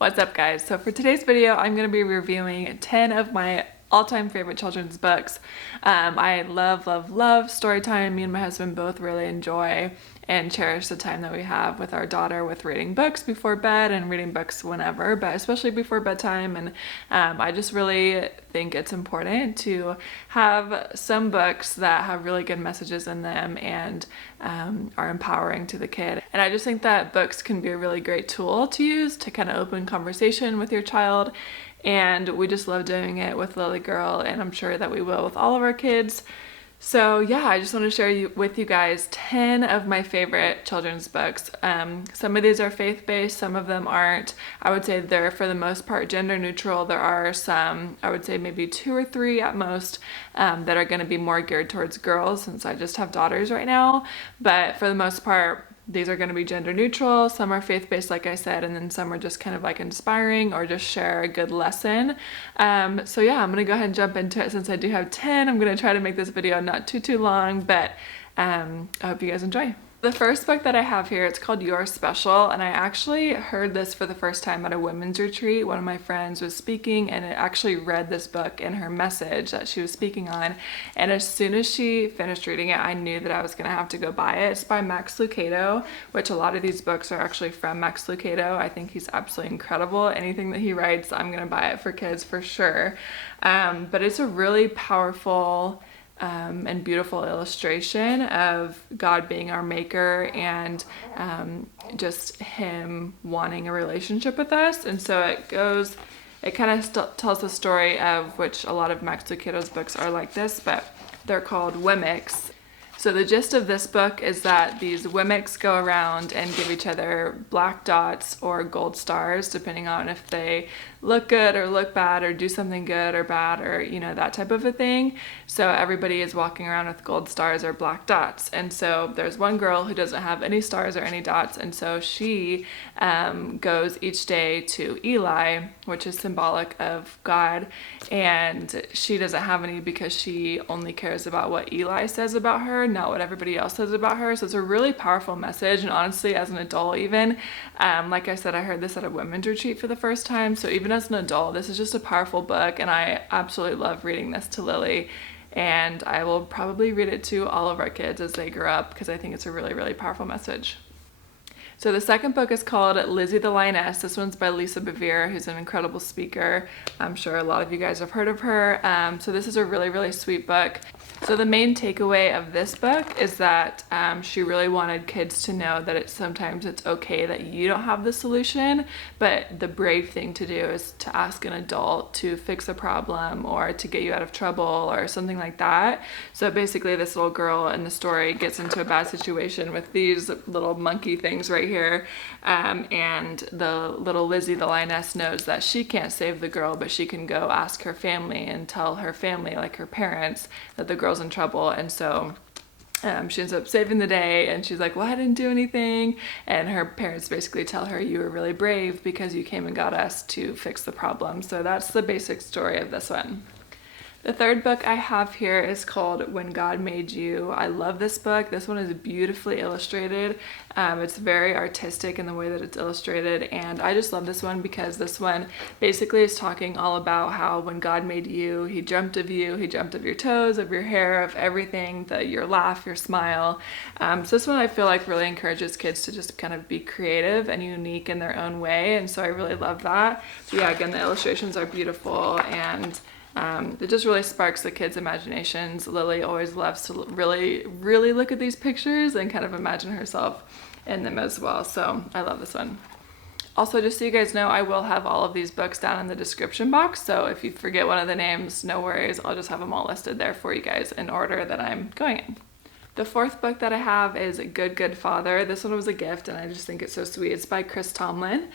What's up, guys? So for today's video, I'm going to be reviewing 10 of my all-time favorite children's books. I love story time. Me and my husband both really enjoy and cherish the time that we have with our daughter with reading books before bed and reading books whenever, but especially before bedtime. And I just really think it's important to have some books that have really good messages in them and are empowering to the kid. And I just think that books can be a really great tool to use to kind of open conversation with your child. And we just love doing it with Lily Girl, and I'm sure that we will with all of our kids. So yeah, I just want to share with you guys 10 of my favorite children's books. Some of these are faith-based, some of them aren't. I would say they're for the most part gender neutral. There are some, I would say maybe 2 or 3 at most, that are going to be more geared towards girls since I just have daughters right now. But for the most part, these are going to be gender neutral. Some are faith-based, like I said, and then some are just kind of like inspiring or just share a good lesson. So yeah, I'm going to go ahead and jump into it. Since I do have 10, I'm going to try to make this video not too long, but I hope you guys enjoy. The first book that I have here, it's called You're Special, and I actually heard this for the first time at a women's retreat. One of my friends was speaking and it actually read this book in her message that she was speaking on, and as soon as she finished reading it, I knew that I was gonna have to go buy it. It's by Max Lucado, which a lot of these books are actually from Max Lucado. I think he's absolutely incredible. Anything that he writes, I'm gonna buy it for kids for sure. But it's a really powerful and beautiful illustration of God being our maker and just him wanting a relationship with us. And so it kind of tells the story of, which a lot of Max Lucado's books are like this, but they're called Wemmicks. So the gist of this book is that these Wemmicks go around and give each other black dots or gold stars, depending on if they look good or look bad or do something good or bad or, you know, that type of a thing. So everybody is walking around with gold stars or black dots. And so there's one girl who doesn't have any stars or any dots. And so she goes each day to Eli, which is symbolic of God. And she doesn't have any because she only cares about what Eli says about her, not what everybody else says about her. So it's a really powerful message. And honestly, as an adult even, like I said, I heard this at a women's retreat for the first time. So even as an adult, this is just a powerful book, and I absolutely love reading this to Lily, and I will probably read it to all of our kids as they grow up because I think it's a really powerful message. So the second book is called Lizzie the Lioness. This one's by Lisa Bevere, who's an incredible speaker. I'm sure a lot of you guys have heard of her. So this is a really sweet book. So the main takeaway of this book is that she really wanted kids to know that sometimes it's okay that you don't have the solution, but the brave thing to do is to ask an adult to fix a problem or to get you out of trouble or something like that. So basically this little girl in the story gets into a bad situation with these little monkey things right here, and the little Lizzie the Lioness knows that she can't save the girl, but she can go ask her family and tell her family, like her parents, that the girl's in trouble. And so she ends up saving the day, and she's like, well, I didn't do anything. And her parents basically tell her, you were really brave because you came and got us to fix the problem. So that's the basic story of this one. The third book I have here is called When God Made You. I love this book. This one is beautifully illustrated. It's very artistic in the way that it's illustrated, and I just love this one because this one basically is talking all about how when God made you, he dreamt of you, he dreamt of your toes, of your hair, of everything, your laugh, your smile. So this one I feel like really encourages kids to just kind of be creative and unique in their own way, and so I really love that. But yeah, again, the illustrations are beautiful, and it just really sparks the kids' imaginations. Lily always loves to really look at these pictures and kind of imagine herself in them as well. So I love this one. Also, just so you guys know, I will have all of these books down in the description box. So if you forget one of the names, no worries. I'll just have them all listed there for you guys in order that I'm going in. The fourth book that I have is Good Father. This one was a gift, and I just think it's so sweet. It's by Chris Tomlin.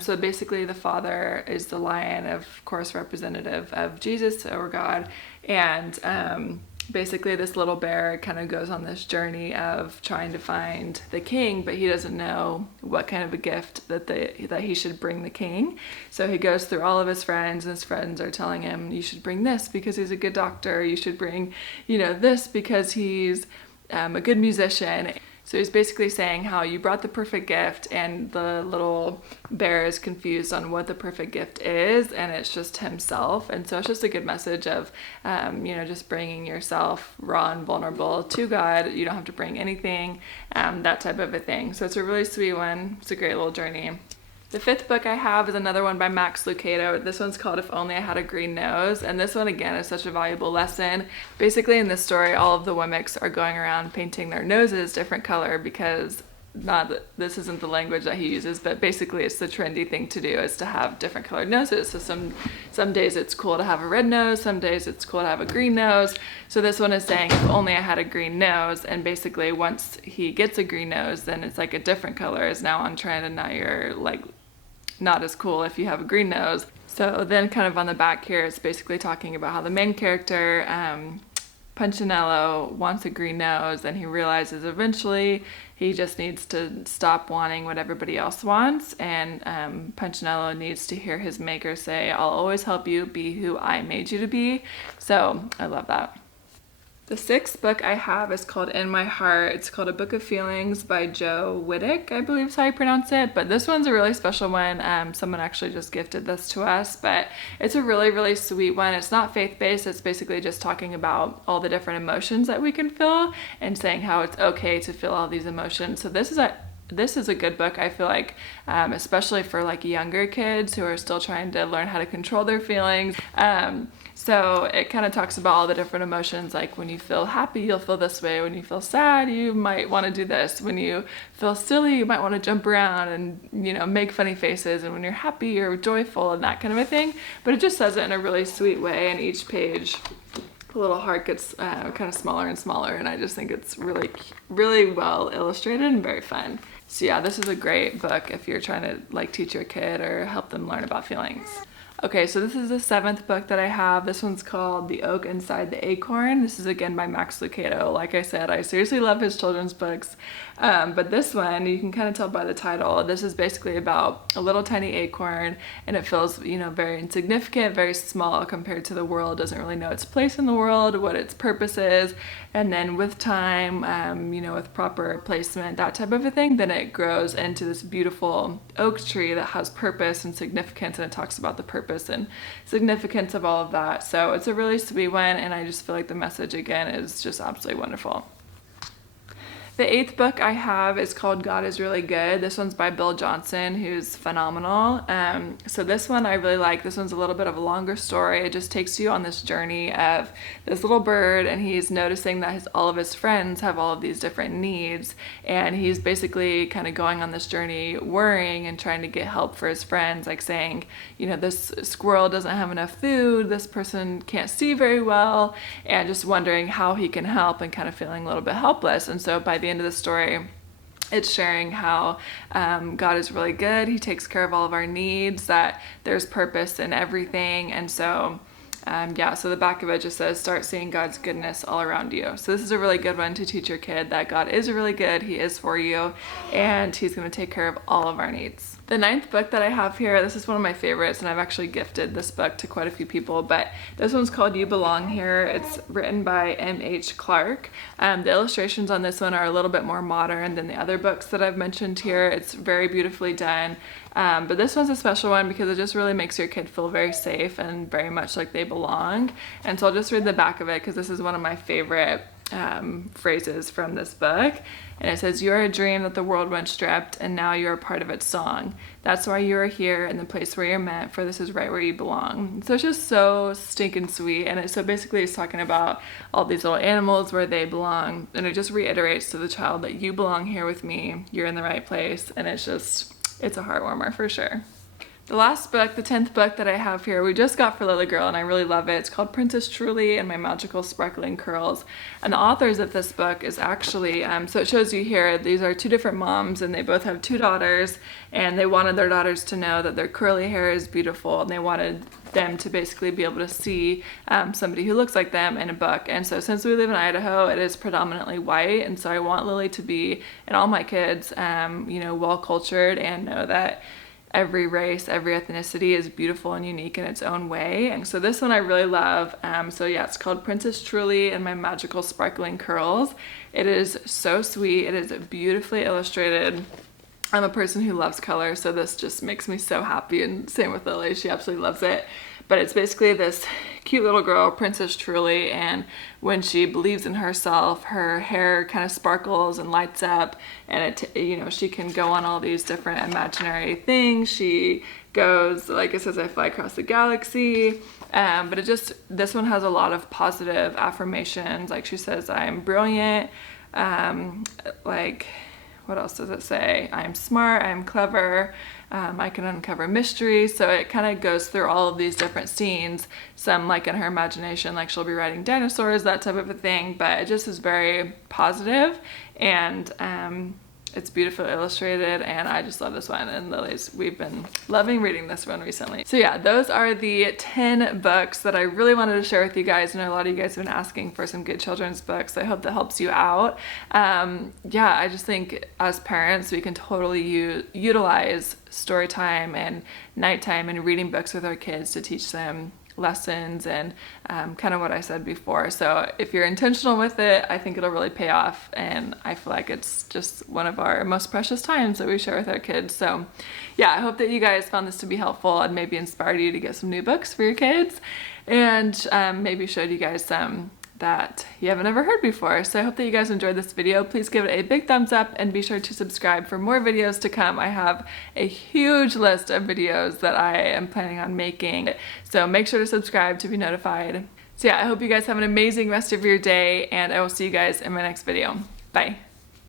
So basically the father is the lion, of course, representative of Jesus or God. And basically this little bear kind of goes on this journey of trying to find the king, but he doesn't know what kind of a gift that he should bring the king. So he goes through all of his friends, and his friends are telling him, you should bring this because he's a good doctor. You should bring, this because he's a good musician. So he's basically saying how you brought the perfect gift and the little bear is confused on what the perfect gift is, and it's just himself. And so it's just a good message of, just bringing yourself raw and vulnerable to God. You don't have to bring anything, that type of a thing. So it's a really sweet one. It's a great little journey. The fifth book I have is another one by Max Lucado. This one's called If Only I Had a Green Nose. And this one, again, is such a valuable lesson. Basically, in this story, all of the Wemmicks are going around painting their noses different color because this isn't the language that he uses, but basically it's the trendy thing to do is to have different colored noses. So some days it's cool to have a red nose, some days it's cool to have a green nose. So this one is saying, if only I had a green nose. And basically once he gets a green nose, then it's like a different color is now on trend, and now you're like not as cool if you have a green nose. So then kind of on the back here, it's basically talking about how the main character, Punchinello, wants a green nose, and he realizes eventually he just needs to stop wanting what everybody else wants, and Punchinello needs to hear his maker say, I'll always help you be who I made you to be. So I love that. The sixth book I have is called In My Heart. It's called A Book of Feelings by Joe Whittick, I believe is how you pronounce it. But this one's a really special one. Someone actually just gifted this to us, but it's a really, really sweet one. It's not faith-based. It's basically just talking about all the different emotions that we can feel and saying how it's okay to feel all these emotions. So this is a good book, I feel like, especially for like younger kids who are still trying to learn how to control their feelings. So it kind of talks about all the different emotions, like when you feel happy, you'll feel this way. When you feel sad, you might want to do this. When you feel silly, you might want to jump around and, make funny faces. And when you're happy, you're joyful and that kind of a thing. But it just says it in a really sweet way, and each page the little heart gets kind of smaller and smaller, and I just think it's really, really well illustrated and very fun. So yeah, this is a great book if you're trying to like teach your kid or help them learn about feelings. Okay, so this is the seventh book that I have. This one's called The Oak Inside the Acorn. This is again by Max Lucado. Like I said, I seriously love his children's books. But this one, you can kind of tell by the title, this is basically about a little tiny acorn, and it feels, very insignificant, very small compared to the world, doesn't really know its place in the world, what its purpose is. And then with time, with proper placement, that type of a thing, then it grows into this beautiful oak tree that has purpose and significance, and it talks about the purpose and significance of all of that. So it's a really sweet one, and I just feel like the message again is just absolutely wonderful. The eighth book I have is called God is Really Good. This one's by Bill Johnson, who's phenomenal. So this one I really like. This one's a little bit of a longer story. It just takes you on this journey of this little bird, and he's noticing that all of his friends have all of these different needs, and he's basically kind of going on this journey worrying and trying to get help for his friends, like saying, this squirrel doesn't have enough food, this person can't see very well, and just wondering how he can help and kind of feeling a little bit helpless. And so by the end of the story, it's sharing how God is really good. He takes care of all of our needs, that there's purpose in everything. And so so the back of it just says, start seeing God's goodness all around you. So this is a really good one to teach your kid that God is really good, he is for you, and he's going to take care of all of our needs. The ninth book that I have here, this is one of my favorites, and I've actually gifted this book to quite a few people, but this one's called You Belong Here. It's written by M.H. Clark. The illustrations on this one are a little bit more modern than the other books that I've mentioned here. It's very beautifully done. But this one's a special one because it just really makes your kid feel very safe and very much like they belong. And so I'll just read the back of it because this is one of my favorite phrases from this book. And it says, "You're a dream that the world once stripped, and now you're a part of its song. That's why you are here in the place where you're meant, for this is right where you belong." So it's just so stinking sweet. And so basically it's talking about all these little animals where they belong. And it just reiterates to the child that you belong here with me. You're in the right place. And it's a heart warmer for sure. The last book, the 10th book that I have here, we just got for Lily Girl, and I really love it. It's called Princess Truly and My Magical Sparkling Curls. And the authors of this book is actually, so it shows you here, these are two different moms, and they both have two daughters, and they wanted their daughters to know that their curly hair is beautiful, and they wanted them to basically be able to see somebody who looks like them in a book. And so since we live in Idaho, it is predominantly white, and so I want Lily to be, and all my kids, well cultured, and know that every race, every ethnicity is beautiful and unique in its own way. And so this one I really love. So yeah, it's called Princess Truly and My Magical Sparkling Curls. It is so sweet. It is beautifully illustrated. I'm a person who loves color, so this just makes me so happy, and same with Lily, she absolutely loves it. But it's basically this cute little girl, Princess Truly, and when she believes in herself, her hair kind of sparkles and lights up, and she can go on all these different imaginary things. She goes, like it says, I fly across the galaxy. But this one has a lot of positive affirmations. Like she says, I'm brilliant. What else does it say? I'm smart, I'm clever, I can uncover mysteries. So it kind of goes through all of these different scenes. Some like in her imagination, like she'll be riding dinosaurs, that type of a thing. But it just is very positive, and it's beautifully illustrated, and I just love this one. And Lily's, we've been loving reading this one recently. So yeah, those are the 10 books that I really wanted to share with you guys. I know a lot of you guys have been asking for some good children's books. I hope that helps you out. Yeah, I just think as parents, we can totally utilize story time and nighttime and reading books with our kids to teach them lessons and kind of what I said before. So if you're intentional with it, I think it'll really pay off, and I feel like it's just one of our most precious times that we share with our kids. So yeah, I hope that you guys found this to be helpful and maybe inspired you to get some new books for your kids, and maybe showed you guys some that you haven't ever heard before. So I hope that you guys enjoyed this video. Please give it a big thumbs up and be sure to subscribe for more videos to come. I have a huge list of videos that I am planning on making, so make sure to subscribe to be notified. So yeah, I hope you guys have an amazing rest of your day, and I will see you guys in my next video. Bye.